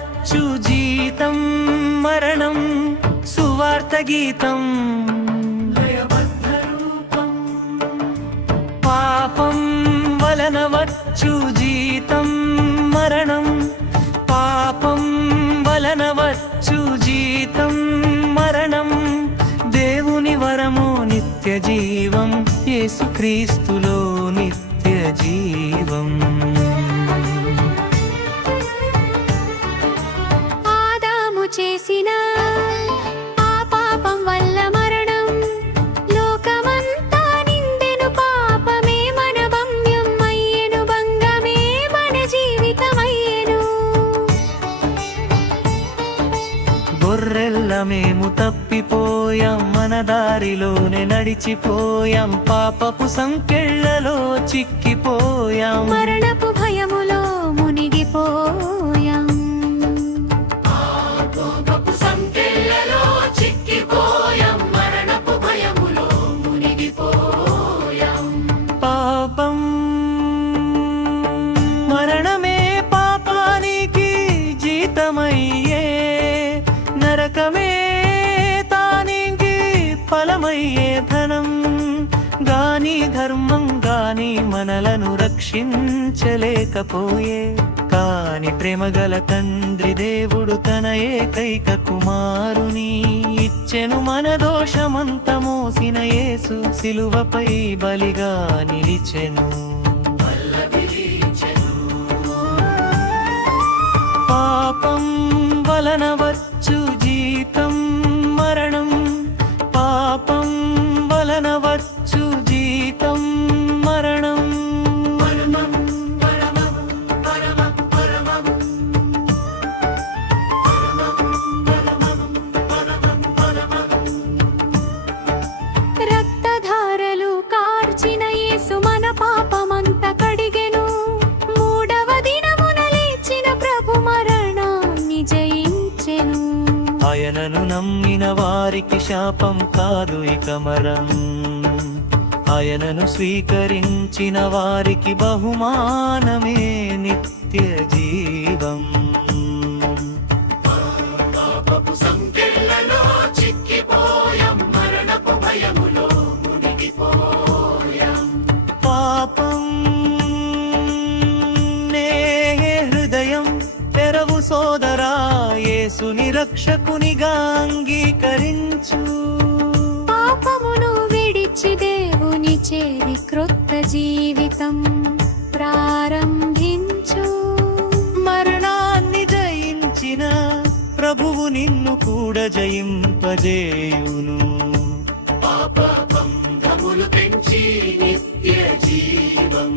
వలనవచ్చు జీతం మరణం సువార్త గీతం పాపం వలనవచ్చు జీతం మరణం పాపం వలనవచ్చు జీతం మరణం దేవుని వరము నిత్య జీవం యేసుక్రీస్తులో నిత్య జీవం ఆదాము చేసిన ఆ పాపం వల్ల మరణం లోకమంతా నిందెను పాపమే మన భంగ్యం అయ్యెను భంగమే మన జీవితమయ్యెను గొర్రెల్ల మేము తప్పిపోయాం మన దారిలోనే నడిచిపోయాం పాపపు సంకెళ్లలో చిక్కిపోయాం మరణపు భయములో మునిగిపోయాం పాపం మరణమే పాపానికి జీతమయ్యే నరకమే తానికి ఫలమయ్యే ధనం గాని ధర్మం గాని మనలను రక్షించలేకపోయే కాని ప్రేమగల తండ్రి దేవుడు తన ఏకైక కుమారుని ఇచ్చెను మన దోషమంత మోసిన యేసు సిలువపై బలిగా నిలిచెను పాపం వలనవచ్చు జీతం మరణం పాపం వలనవచ్చు జీతం మరణం రక్తధారలు కార్చిన యేసు మన పాపమంత కడిగెను మూడవ దినమున లేచిన ప్రభు మరణాన్ని జయించెను ఆయనను నమ్మిన వారికి శాపం కాదు ఇక మరణం ఆయనను స్వీకరించిన వారికి బహుమానమే నిత్య జీవం పాపం నే హృదయం తెరవు సోదరా యేసుని రక్షకునిగా అంగీకరించు పాపమును విడిచి దేవుని చేరి క్రొత్త జీవితం ప్రారంభించు మరణాన్ని జయించిన ప్రభువు నిన్ను కూడా జయింపజేయును పాప బంధములు తెంచి నిత్య జీవం